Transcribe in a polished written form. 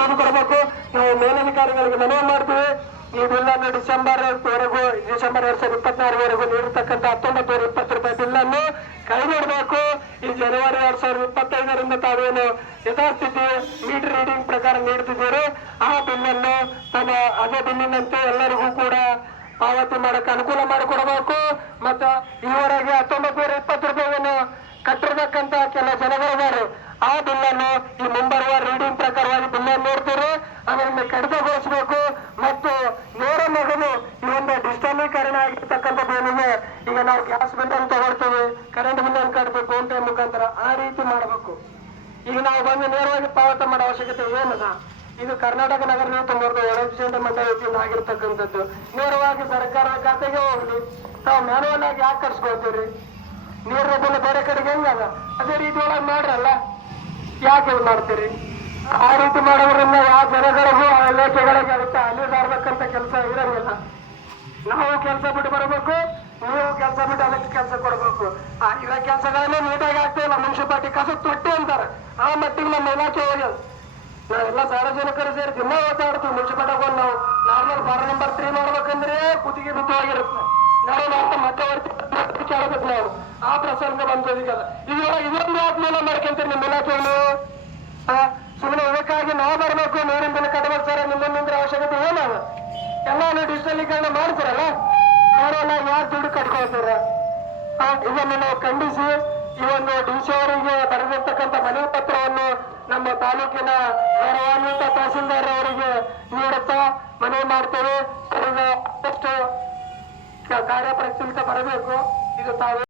ತೆಗೆದುಕೊಡಬೇಕು. ನಾವು ಮೇಲಧಿಕಾರಿಗಳಿಗೆ ಮನವಿ ಮಾಡ್ತೀವಿ. ಈ ಬಿಲ್ಲನ್ನು ಡಿಸೆಂಬರ್ 2024 ನೀಡಿರ್ತಕ್ಕಂಥ 1920 ರೂಪಾಯಿ ಬಿಲ್ಲನ್ನು ಕೈಬಿಡಬೇಕು. ಈ ಜನವರಿ 2025 ತಾವೇನು ಯಥಾಸ್ಥಿತಿ ಮೀಟರ್ ರೀಡಿಂಗ್ ಪ್ರಕಾರ ನೀಡುತ್ತಿದ್ದೀರಿ, ಆ ಬಿಲ್ಲನ್ನು ಅದೇ ಬಿಲ್ಲಿನಂತೆ ಎಲ್ಲರಿಗೂ ಕೂಡ ಪಾವತಿ ಮಾಡಕ್ಕೆ ಅನುಕೂಲ ಮಾಡಿಕೊಡಬೇಕು. ಮತ್ತ ಈವರೆಗೆ 1920 ರೂಪಾಯಿಯನ್ನು ಕಟ್ಟಿರ್ತಕ್ಕಂಥ ಕೆಲ ಜನಗಳಿದ್ದಾರೆ. ಆ ಬಿಲ್ಲನ್ನು ಈ ಮುಂಬರುವ ರೀಡಿಂಗ್ ಪ್ರಕಾರವಾಗಿ ಬಿಲ್ಲನ್ನು ನೋಡ್ತೀರಿ, ಅದನ್ನು ಕಡಿತಗೊಳಿಸಬೇಕು. ಮತ್ತು ನೇರ ನಗದು ಈ ಒಂದು ಡಿಜಿಟಲೀಕರಣ ಆಗಿರ್ತಕ್ಕಂಥದ್ದು ಏನಿದೆ, ಈಗ ನಾವು ಗ್ಯಾಸ್ ಬಿಲ್ ಅನ್ನು ತಗೊಳ್ತೇವೆ, ಕರೆಂಟ್ ಬಿಲ್ ಅನ್ನು ಕಟ್ಬೇಕು ಫೋನ್ ಪೇ ಮುಖಾಂತರ, ಆ ರೀತಿ ಮಾಡಬೇಕು. ಈಗ ನಾವು ಬಂದು ನೇರವಾಗಿ ಪಾವತಿ ಮಾಡೋ ಅವಶ್ಯಕತೆ ಏನದ? ಇದು ಕರ್ನಾಟಕ ನಗರ ನೀತಿ ಒಳಚರಂಡಿ ಮಂಡಳಿಯಿಂದ ಆಗಿರ್ತಕ್ಕಂಥದ್ದು. ನೇರವಾಗಿ ಸರ್ಕಾರದ ಖಾತೆಗೆ ಹೋಗ್ಲಿ, ತಾವು ಮ್ಯಾನುವಲ್ ಆಗಿ ಯಾಕೆ ಕಟ್ಸ್ಕೊಳ್ತೀರಿ? ನೀರಿನ ಬಿಲ್ ಬೇರೆ ಕಡೆಗೆ ಹೆಂಗದ ಅದೇ ರೀತಿ ಒಳಗೆ ಮಾಡ್ರಲ್ಲ, ಯಾಕೆ ಇದು ಮಾಡ್ತೀರಿ? ಆ ರೀತಿ ಮಾಡೋದ್ರಿಂದ ಯಾವ ಜನಗಳಿಗೂ ಆ ಇಲಾಖೆಗಳಿಗೆ ಅದಕ್ಕೆ ಅಲ್ಲಿದಾರ್ಬೇಕಂತ ಕೆಲಸ ಇರೋದಿಲ್ಲ. ನಾವು ಕೆಲಸ ಬಿಟ್ಟು ಬರಬೇಕು, ನೀವು ಕೆಲಸ ಬಿಟ್ಟು ಅದಕ್ಕೆ ಕೆಲಸ ಕೊಡಬೇಕು. ಇರೋ ಕೆಲಸಗಳನ್ನೇ ನೀಟಾಗಿ ಆಗ್ತಿಲ್ಲ. ಮುನ್ಸಿಪಾಲಿಟಿ ಕಸ ತೊಟ್ಟಿ ಅಂತಾರೆ, ಆ ಮಟ್ಟಿಗೆ ನಮ್ಮ ಇಲಾಖೆ ಹೋಗ್ಯದ. ನಾವೆಲ್ಲ ಸಾರ್ವಜನಿಕರು ಸೇರಿ ದಿನ ಓದಾಡ್ತೀವಿ. ಮುನ್ಸಿಪಾಲಿಟಿಗೆ ನಾವು ನಾರ್ಮಲ್ ಬಾರ್ ನಂಬರ್ 3 ಮಾಡ್ಬೇಕಂದ್ರೆ ಕುತ್ತಿಗೆ ಬಿದ್ದವಾಗಿರುತ್ತೆ. ನಾವು ಮಧ್ಯವರ್ತಿ ಕೇಳಬೇಕು. ನಾವು ಆ ಪ್ರಸಂಗ ಬಂದೋದಿಗಲ್ಲ. ಇದೊಂದು ಆದ್ಮೇಲೆ ಮಾಡ್ಕೊಂತೀರಿ ನಿಮ್ಮ ಇಲಾಖೆಯನ್ನು. ಸುಮ್ಮನೆ ಇದಕ್ಕಾಗಿ ನಾವು ಬರಬೇಕು, ನೀರಿನ ಬಿಲ್ ಕಟ್ಟಬೇಕು ಸರ್, ನಿಮ್ಮಿಂದ ಅವಶ್ಯಕತೆ ಏನದ? ಎಲ್ಲ ನೀವು ಡಿಜಿಟಲೀಕರಣ ಮಾಡ್ತೀರಲ್ಲ, ಅವರೆಲ್ಲ ಯಾರು ದುಡ್ಡು ಕಟ್ಕೊಳ್ತೀರ? ಇದನ್ನು ನಾವು ಖಂಡಿಸಿ ಈ ಒಂದು ಡಿಸಿ ಅವರಿಗೆ ಬರೆದಿರ್ತಕ್ಕಂಥ ಮನವಿ ಪತ್ರವನ್ನು ನಮ್ಮ ತಾಲೂಕಿನ ಗೌರವಾನ್ವಿತ ತಹಸೀಲ್ದಾರ್ ಅವರಿಗೆ ನೀಡುತ್ತಾ ಮನವಿ ಮಾಡ್ತೇವೆ. ಆದಷ್ಟು ಕಾರ್ಯಪ್ರಚಲಿತ ಬರಬೇಕು. ಇದು ತಾವು